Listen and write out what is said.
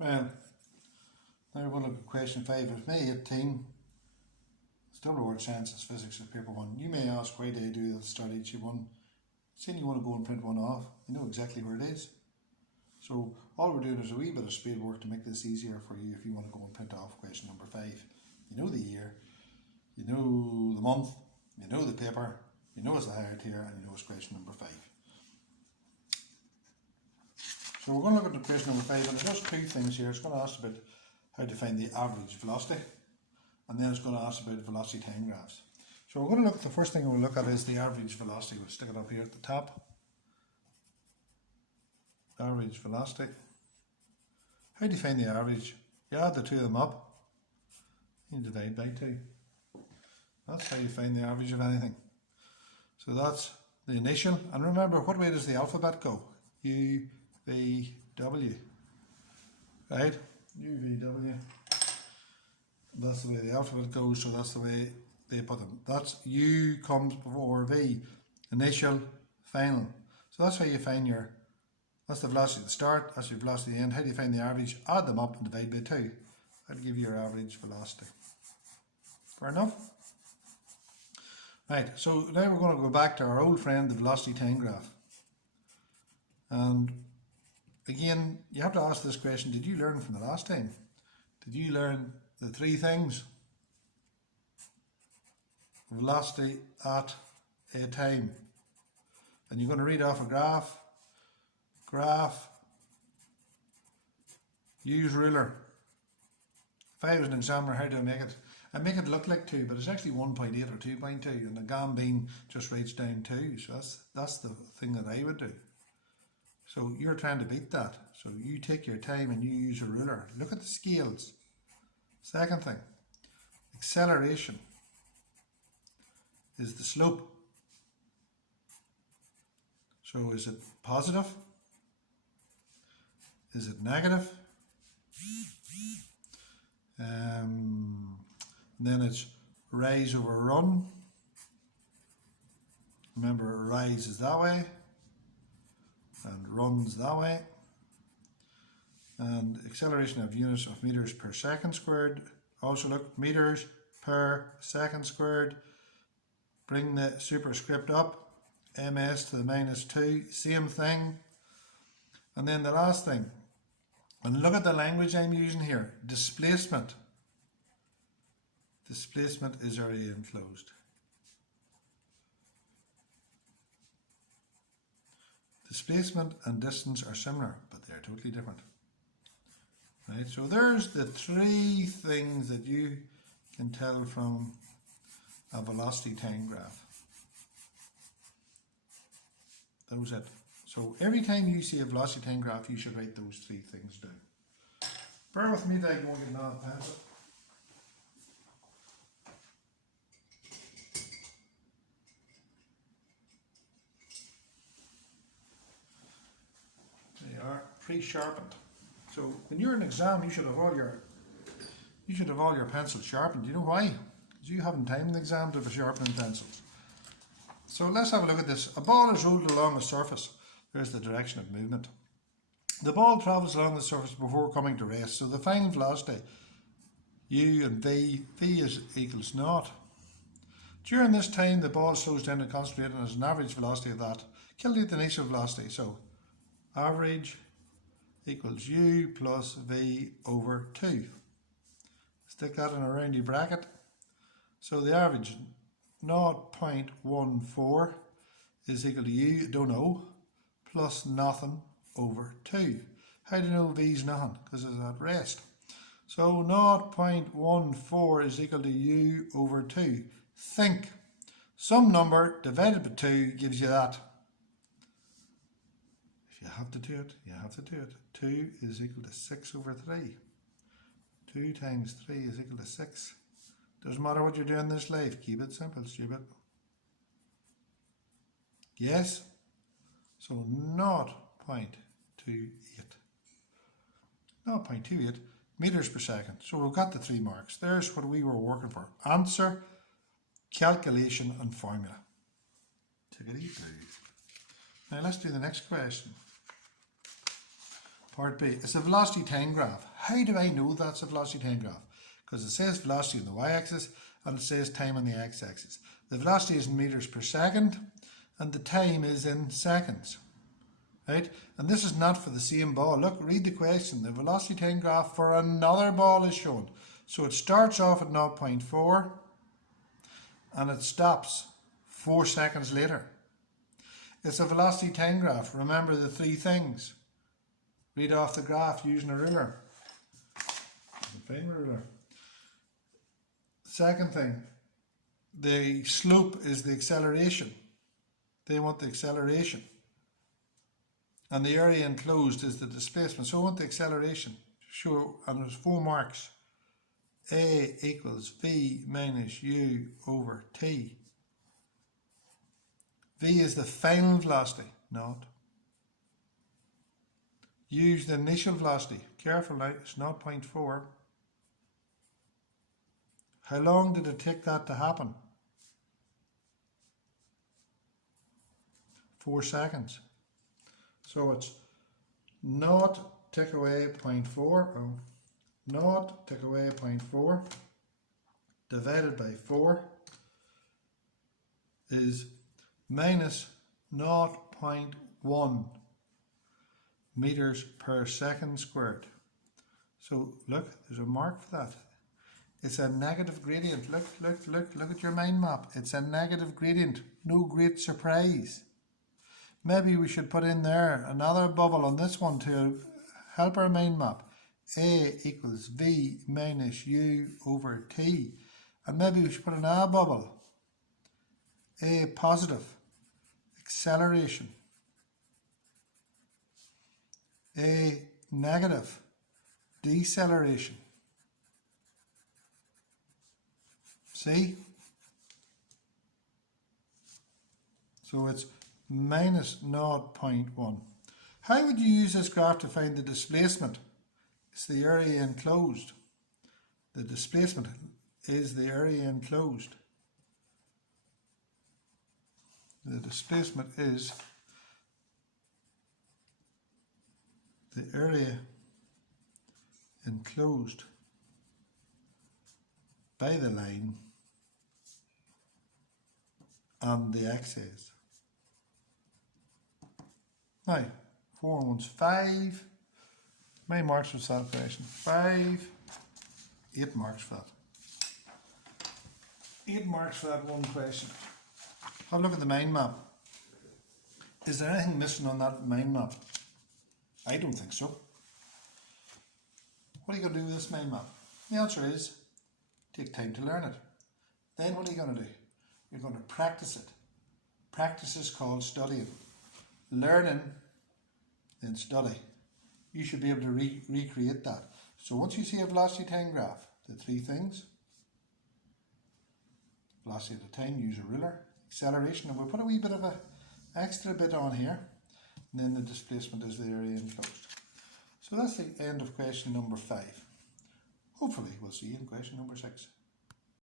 Well, now we're going to look at question 5. It's May 18. It's double word sciences, physics of paper 1. You may ask why do I do the start each one. Saying you want to go and print one off, you know exactly where it is. So all we're doing is a wee bit of spade work to make this easier for you if you want to go and print off question number 5. You know the year, you know the month, you know the paper, you know it's a higher tier, and you know it's question number 5. So we're going to look at the question number 5, and there's just two things here. It's going to ask about how to find the average velocity, and then it's going to ask about velocity time graphs. So we're going to look at the first thing we'll look at is the average velocity. We'll stick it up here at the top. Average velocity. How do you find the average? You add the two of them up, you divide by 2. That's how you find the average of anything. So that's the initial, and remember, what way does the alphabet go? U, V, W. Right? U, V, W. That's the way the alphabet goes, so that's the way they put them. That's U comes before V. Initial, final. So that's how you find your, that's the velocity at the start, that's your velocity at the end. How do you find the average? Add them up and divide by 2. That'll give you your average velocity. Fair enough? Right, so now we're going to go back to our old friend, the velocity time graph. And again, you have to ask this question, did you learn from the last time? Did you learn the 3 things? Velocity at a time. And you're going to read off a graph, use ruler. If I was an examiner, how do I make it? I make it look like 2, but it's actually 1.8 or 2.2, and the Gambine just writes down 2, so that's the thing that I would do. So you're trying to beat that, so you take your time and you use a ruler. Look at the scales. Second thing, acceleration is the slope. So is it positive? Is it negative? Then it's rise over run. Remember, rise is that way and runs that way. And acceleration of units of meters per second squared. Also look, meters per second squared. Bring the superscript up, ms to the -2, same thing. And then the last thing, and look at the language I'm using here, displacement. Displacement is area enclosed. Displacement and distance are similar, but they're totally different. Right, so there's the 3 things that you can tell from a velocity time graph. That was it. So every time you see a velocity time graph, you should write those 3 things down. Bear with me, I won't get another pencil. They are pre-sharpened. So when you're in an exam, you should have all your pencils sharpened. Do you know why? Because you haven't time in the exam to be sharpening pencils. So let's have a look at this. A ball is rolled along a surface. There's the direction of movement. The ball travels along the surface before coming to rest. So the final velocity, U and V is equals 0. During this time, the ball slows down and concentrates and has an average velocity of that. Calculate the initial velocity. So average equals U plus V over 2. Stick that in a roundy bracket. So the average 0.14 is equal to U, don't know, plus nothing over 2. How do you know V is nothing? Because it's at rest. So 0.14 is equal to U over 2. Think. Some number divided by 2 gives you that. If you have to do it, you have to do it. 2 is equal to 6 over 3. 2 times 3 is equal to 6. Doesn't matter what you're doing in this life. Keep it simple, stupid. Yes? So 0.28. 0.28 meters per second. So we've got the 3 marks. There's what we were working for. Answer, calculation and formula. Take it easy. Now let's do the next question. Part B. It's a velocity time graph. How do I know that's a velocity time graph? Because it says velocity on the y-axis and it says time on the x-axis. The velocity is in meters per second and the time is in seconds. Right? And this is not for the same ball. Look, read the question. The velocity time graph for another ball is shown. So it starts off at 0.4 and it stops 4 seconds later. It's a velocity time graph. Remember the three things. Read off the graph using a ruler. Find a ruler. Second thing, the slope is the acceleration. They want the acceleration. And the area enclosed is the displacement. So I want the acceleration. Sure, and there's 4 marks. A equals V minus U over T. V is the final velocity, not. Use the initial velocity. Careful now, it's 0.4. How long did it take that to happen? 4 seconds. So it's 0 take away 0.4, 0 take away 0.4 divided by 4 is minus 0.1 meters per second squared. So look, there's a mark for that. It's a negative gradient. Look at your mind map. It's a negative gradient. No great surprise. Maybe we should put in there another bubble on this one to help our mind map. A equals V minus U over T. And maybe we should put another bubble. A positive. Acceleration. A negative. Deceleration. See? So it's minus 0.1. How would you use this graph to find the displacement? It's the area enclosed. The displacement is the area enclosed. The displacement is the area enclosed by the line and the axis. Now, 4 and 1's 5. My marks for that question. 5. 8 marks for that. 8 marks for that one question. Have a look at the mind map. Is there anything missing on that mind map? I don't think so. What are you going to do with this mind map? The answer is take time to learn it. Then what are you going to do? You're going to practice it. Practice is called studying. Learning, then study. You should be able to recreate that. So once you see a velocity time graph, the three things: velocity at a time, use a ruler, acceleration, and we'll put a wee bit of a extra bit on here, and then the displacement is the area enclosed. So that's the end of question number 5. Hopefully we'll see you in question number 6.